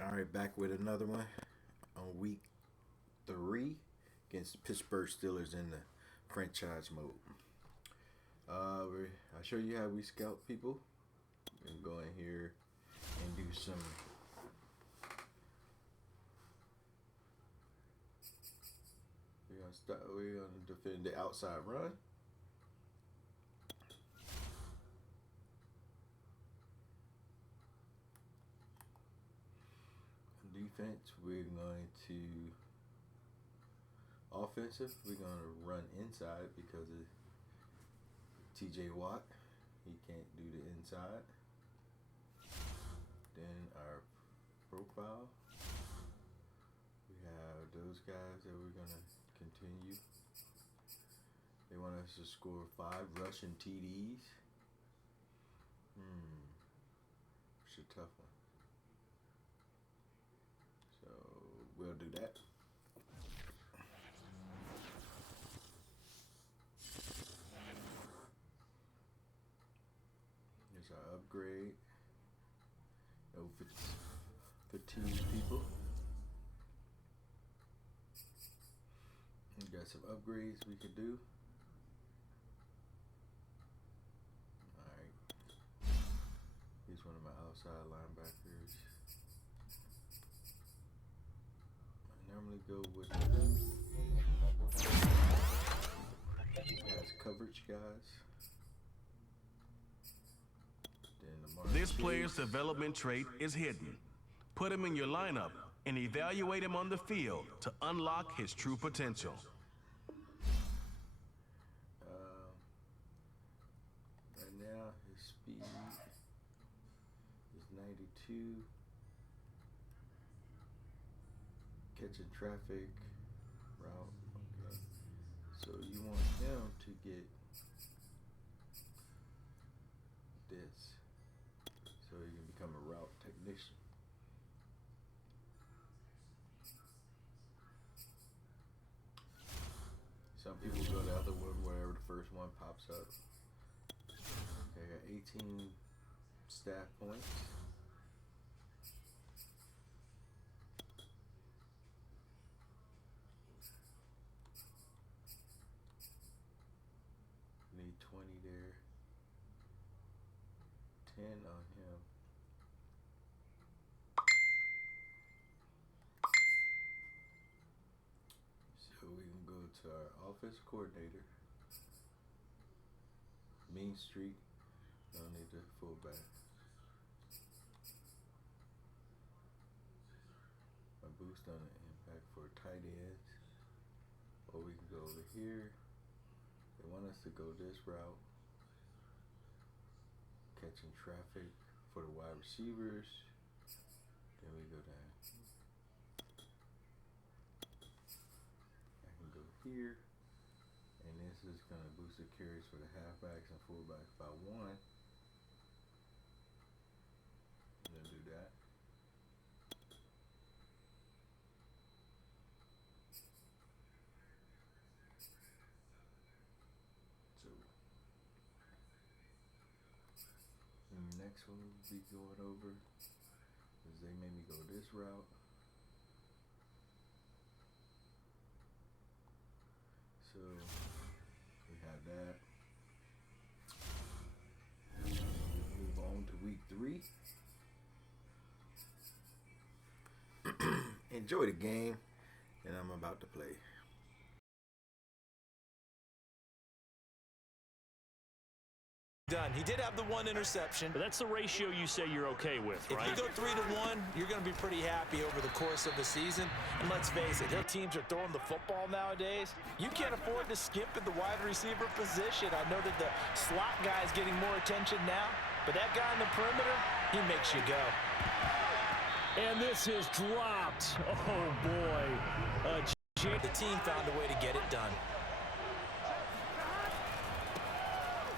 All right, back with another one on week 3 against the Pittsburgh Steelers in the franchise mode. I'll show you how we scout people. We can go in here and do some we're gonna defend the outside run. Defense, we're going to offensive, we're going to run inside because of TJ Watt. He can't do the inside. Then our profile, we have those guys that we're going to continue. They want us to score 5 rushing TDs. It's a tough one. So we'll do that. Here's our upgrade. No fatigue people. We got some upgrades we could do. Alright. Here's one of my outside linebackers. Normally go with guys coverage guys. This player's development trait is hidden. Put him in your lineup and evaluate him on the field to unlock his true potential. Right now his speed is 92. Catching traffic route. Okay. So you want him to get this so he can become a route technician. Some people go the other one, wherever the first one pops up. Okay, I got 18 staff points. Need 20 there. 10 on him. So we can go to our offense coordinator. Mean Street. Don't need the fullback. My boost on the impact for tight ends. Or we can go over here. They want us to go this route. Catching traffic for the wide receivers. Then we go down. I can go here. And this is going to boost the carries for the halfbacks and fullbacks by 1. I'm going to do that. Next one we'll be going over is they made me go this route. So we have that. Move on to week 3. Enjoy the game that I'm about to play. Done. He did have the 1 interception. But that's the ratio you say you're okay with, right? If you go 3-1, you're going to be pretty happy over the course of the season. And let's face it, teams are throwing the football nowadays. You can't afford to skip at the wide receiver position. I know that the slot guy is getting more attention now, but that guy in the perimeter, he makes you go. And this is dropped. Oh, boy. The team found a way to get it done.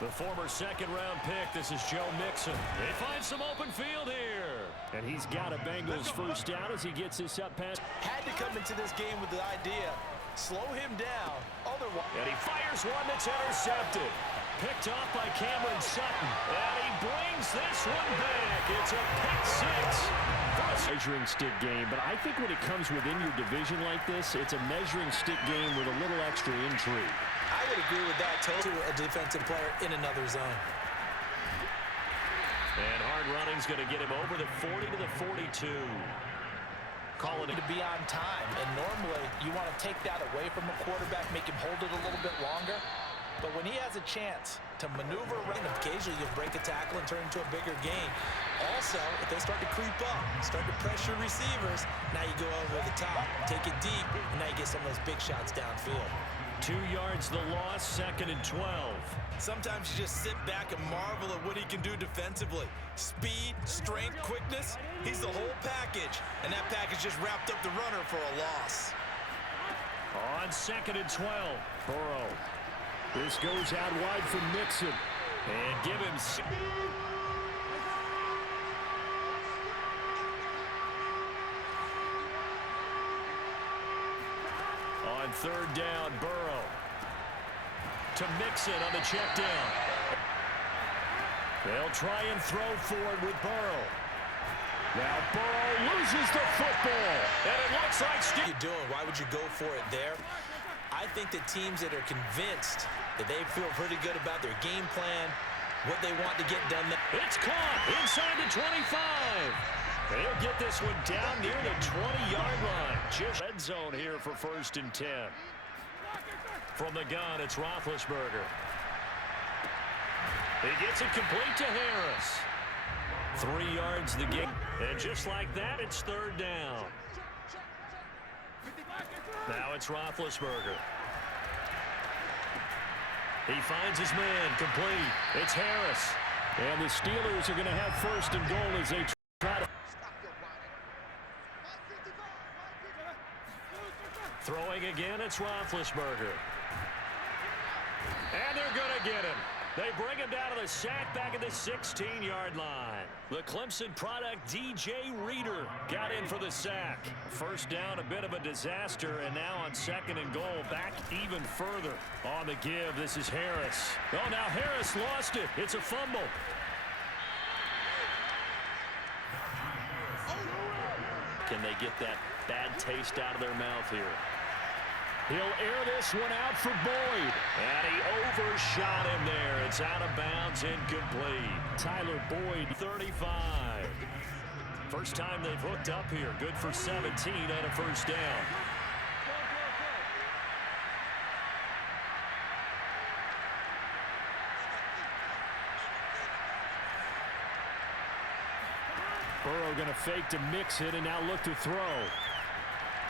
The former second-round pick, this is Joe Mixon. They find some open field here. And he's got a Bengals first down as he gets this up pass. Had to come into this game with the idea, slow him down. Otherwise, and he fires one that's intercepted. picked off by Cameron Sutton. And he brings this one back. It's a pick six. Measuring stick game, but I think when it comes within your division like this, it's a measuring stick game with a little extra intrigue. I would agree with that totally. A defensive player in another zone. And hard running's going to get him over the 40 to the 42. Calling it To be on time, and normally you want to take that away from a quarterback, make him hold it a little bit longer. But when he has a chance to maneuver around, occasionally you'll break a tackle and turn into a bigger gain. Also, if they start to creep up, start to pressure receivers, now you go over the top, take it deep, and now you get some of those big shots downfield. 2 yards the loss, 2nd and 12. Sometimes you just sit back and marvel at what he can do defensively. Speed, strength, quickness, he's the whole package. And that package just wrapped up the runner for a loss. On 2nd and 12, Burrow. This goes out wide for Mixon. And give him... On 3rd down, Burrow. To Mixon on the check down. They'll try and throw for it with Burrow. Now Burrow loses the football. And it looks like... What are you doing? Why would you go for it there? I think that teams that are convinced that they feel pretty good about their game plan, what they want to get done. It's caught inside the 25. They'll get this one down near the 20-yard line. Just red zone here for 1st and 10. From the gun, it's Roethlisberger. He gets it complete to Harris. 3 yards the game. And just like that, it's 3rd down. Now it's Roethlisberger. He finds his man, complete. It's Harris. And the Steelers are going to have 1st and goal as they try to... Throwing again, it's Roethlisberger. And they're going to get him. They bring him down to the sack back at the 16-yard line. The Clemson product, DJ Reader, got in for the sack. 1st down, a bit of a disaster, and now on 2nd and goal, back even further. On the give, this is Harris. Oh, now Harris lost it. It's a fumble. Can they get that bad taste out of their mouth here? He'll air this one out for Boyd. And he overshot him there. It's out of bounds, incomplete. Tyler Boyd, 35. First time they've hooked up here. Good for 17 and a 1st down. Burrow going to fake to Mixon and now look to throw.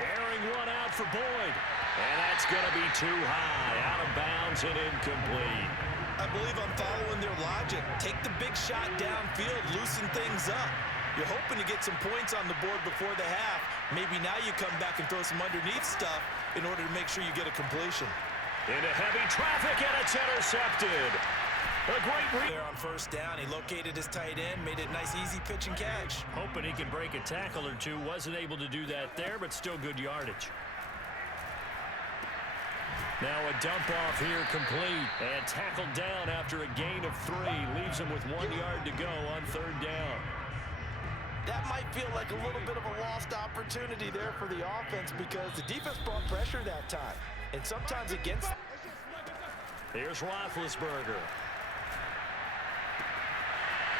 Airing one out for Boyd. And that's going to be too high. Out of bounds and incomplete. I believe I'm following their logic. Take the big shot downfield, loosen things up. You're hoping to get some points on the board before the half. Maybe now you come back and throw some underneath stuff in order to make sure you get a completion. Into heavy traffic, and it's intercepted. A great read there on 1st down. He located his tight end, made it a nice, easy pitch and catch. Hoping he can break a tackle or two. Wasn't able to do that there, but still good yardage. Now a dump off here complete and tackled down after a gain of 3. Leaves him with 1 yard to go on 3rd down. That might feel like a little bit of a lost opportunity there for the offense because the defense brought pressure that time. And sometimes against... Here's Roethlisberger.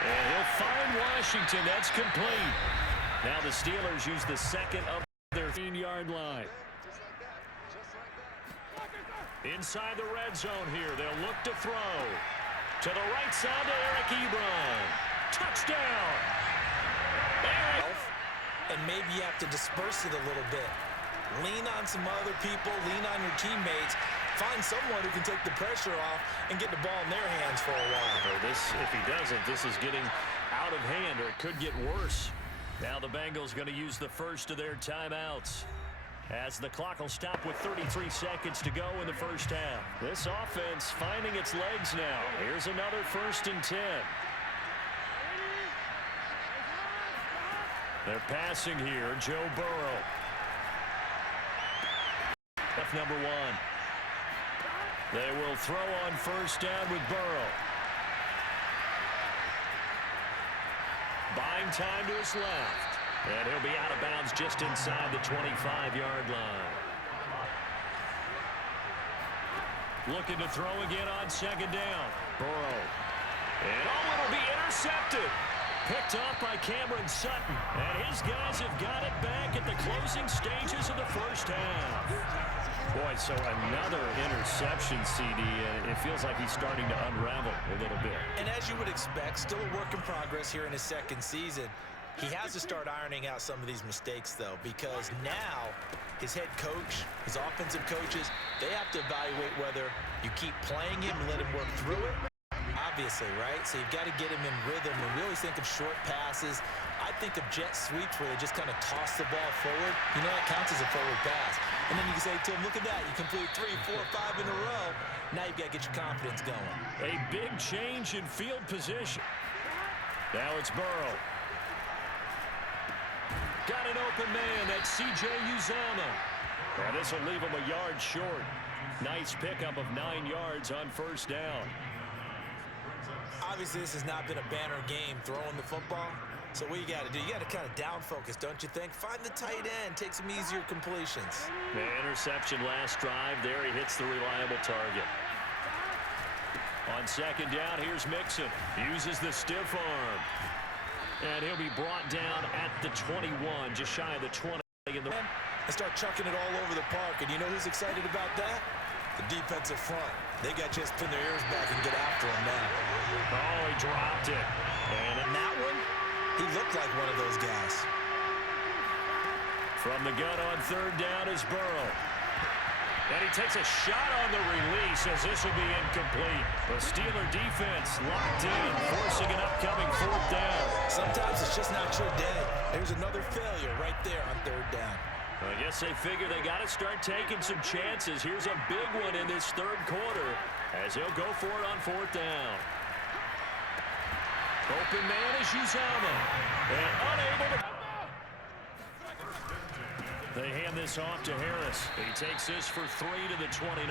And he'll find Washington. That's complete. Now the Steelers use the 2nd of their 15-yard line. Inside the red zone here. They'll look to throw. To the right side to Eric Ebron. Touchdown. Eric. And maybe you have to disperse it a little bit. Lean on some other people. Lean on your teammates. Find someone who can take the pressure off and get the ball in their hands for a while. If he doesn't, this is getting out of hand, or it could get worse. Now the Bengals going to use the first of their timeouts, as the clock will stop with 33 seconds to go in the 1st half. This offense finding its legs now. Here's another 1st and 10. They're passing here. Joe Burrow. Number 1. They will throw on first down with Burrow. Buying time to his left. And he'll be out of bounds just inside the 25-yard line. Looking to throw again on second down. Burrow. And it'll be intercepted. Picked off by Cameron Sutton. And his guys have got it back at the closing stages of the first half. Boy, so another interception, CD, and it feels like he's starting to unravel a little bit. And as you would expect, still a work in progress here in his second season. He has to start ironing out some of these mistakes, though, because now his head coach, his offensive coaches, they have to evaluate whether you keep playing him and let him work through it. Obviously, right? So you've got to get him in rhythm. And we always think of short passes. I think of jet sweeps where they just kind of toss the ball forward. You know, that counts as a forward pass. And then you can say to him, look at that. You complete 3, 4, 5 in a row. Now you've got to get your confidence going. A big change in field position. Now it's Burrow. Got an open man. That's C.J. Uzomah. And this will leave him a yard short. Nice pickup of 9 yards on first down. Obviously, this has not been a banner game throwing the football. So what you got to do, you got to kind of down focus, don't you think? Find the tight end, take some easier completions. The interception last drive. There he hits the reliable target. On second down, here's Mixon. Uses the stiff arm. And he'll be brought down at the 21, just shy of the 20. In the and start chucking it all over the park. And you know who's excited about that? The defensive front. They got to just pin their ears back and get after him now. Oh, he dropped it. And in that one, he looked like one of those guys. From the gun on third down is Burrow. And he takes a shot on the release as this will be incomplete. The Steeler defense locked in, forcing an upcoming fourth down. Sometimes it's just not your day. There's another failure right there on third down. I guess they figure they got to start taking some chances. Here's a big one in this third quarter as he'll go for it on fourth down. Open man is Uzomah. And unable to... They hand this off to Harris. He takes this for 3 to the 29.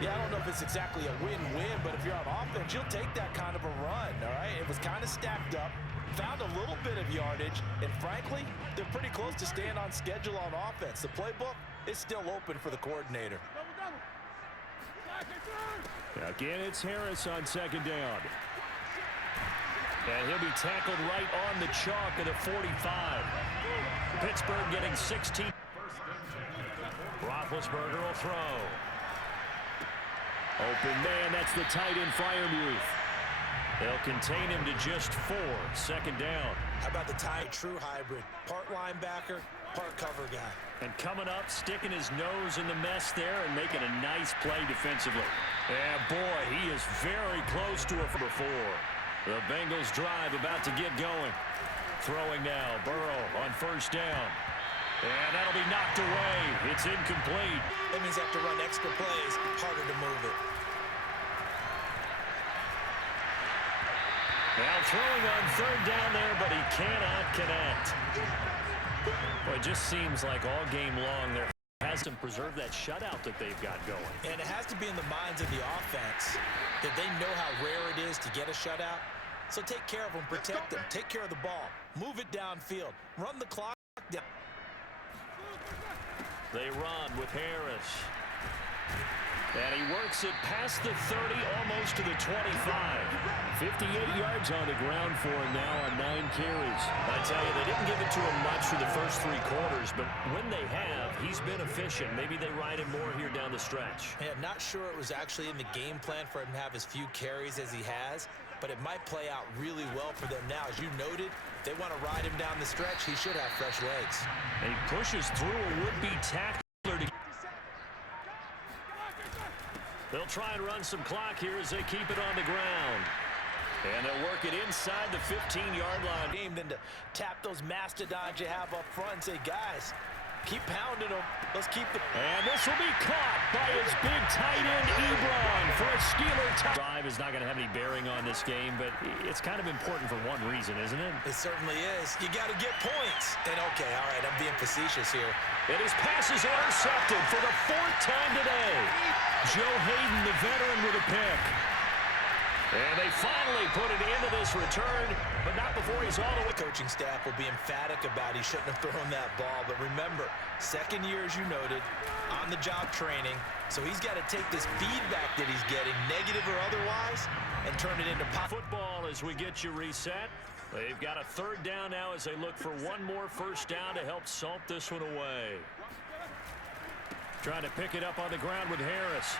Yeah, I don't know if it's exactly a win-win, but if you're on offense, you'll take that kind of a run, all right? It was kind of stacked up, found a little bit of yardage, and frankly, they're pretty close to staying on schedule on offense. The playbook is still open for the coordinator. Again, it's Harris on second down. And he'll be tackled right on the chalk of the 45. Pittsburgh getting 16. Roethlisberger will throw. Open man, that's the tight end Freiermuth. They'll contain him to just 4. Second down. How about the tight true hybrid? Part linebacker, part cover guy. And coming up, sticking his nose in the mess there and making a nice play defensively. And boy, he is very close to a number 4. The Bengals drive about to get going. Throwing now, Burrow on first down. And that'll be knocked away. It's incomplete. That means they have to run extra plays, harder to move it. Now throwing on third down there, but he cannot connect. Well, it just seems like all game long there has to preserve that shutout that they've got going. And it has to be in the minds of the offense that they know how rare it is to get a shutout. So take care of them, protect them, take care of the ball, move it downfield, run the clock down. They run with Harris. And he works it past the 30, almost to the 25. 58 yards on the ground for him now on 9 carries. I tell you, they didn't give it to him much for the first 3 quarters, but when they have, he's been efficient. Maybe they ride him more here down the stretch. Yeah, I'm not sure it was actually in the game plan for him to have as few carries as he has, but it might play out really well for them now. As you noted, if they want to ride him down the stretch, he should have fresh legs. And he pushes through a would-be tackler. They'll try and run some clock here as they keep it on the ground. And they'll work it inside the 15-yard line. Then to tap those mastodons you have up front and say, guys, Keep pounding him. Let's keep the... And this will be caught by his big tight end, Ebron, for a Steeler touchdown. Drive is not going to have any bearing on this game, but it's kind of important for one reason, isn't it? It certainly is. You got to get points. And okay, all right, I'm being facetious here. And his pass is intercepted for the 4th time today. Joe Hayden, the veteran, with a pick. And they finally put it into this return, but not before he's all the way. The coaching staff will be emphatic about he shouldn't have thrown that ball. But remember, second year, as you noted, on-the-job training. So he's got to take this feedback that he's getting, negative or otherwise, and turn it into football as we get you reset. They've got a 3rd down now as they look for one more first down to help salt this one away. Trying to pick it up on the ground with Harris.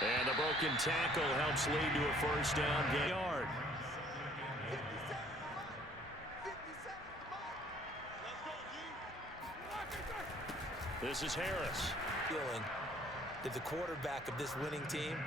And the broken tackle helps lead to a first down yard. This is Harris. Feeling that the quarterback of this winning team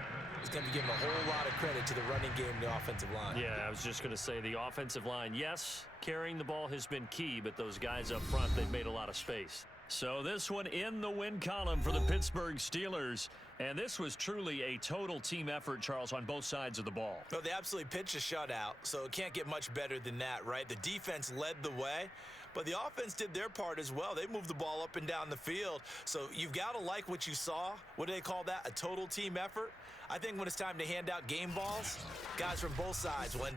is going to be given a whole lot of credit to the running game and the offensive line. Yeah, I was just going to say the offensive line, yes, carrying the ball has been key, but those guys up front, they've made a lot of space. So this one in the win column for the Pittsburgh Steelers. And this was truly a total team effort, Charles, on both sides of the ball. No, they absolutely pitched a shutout, so it can't get much better than that, right? The defense led the way, but the offense did their part as well. They moved the ball up and down the field. So you've got to like what you saw. What do they call that? A total team effort? I think when it's time to hand out game balls, guys from both sides will end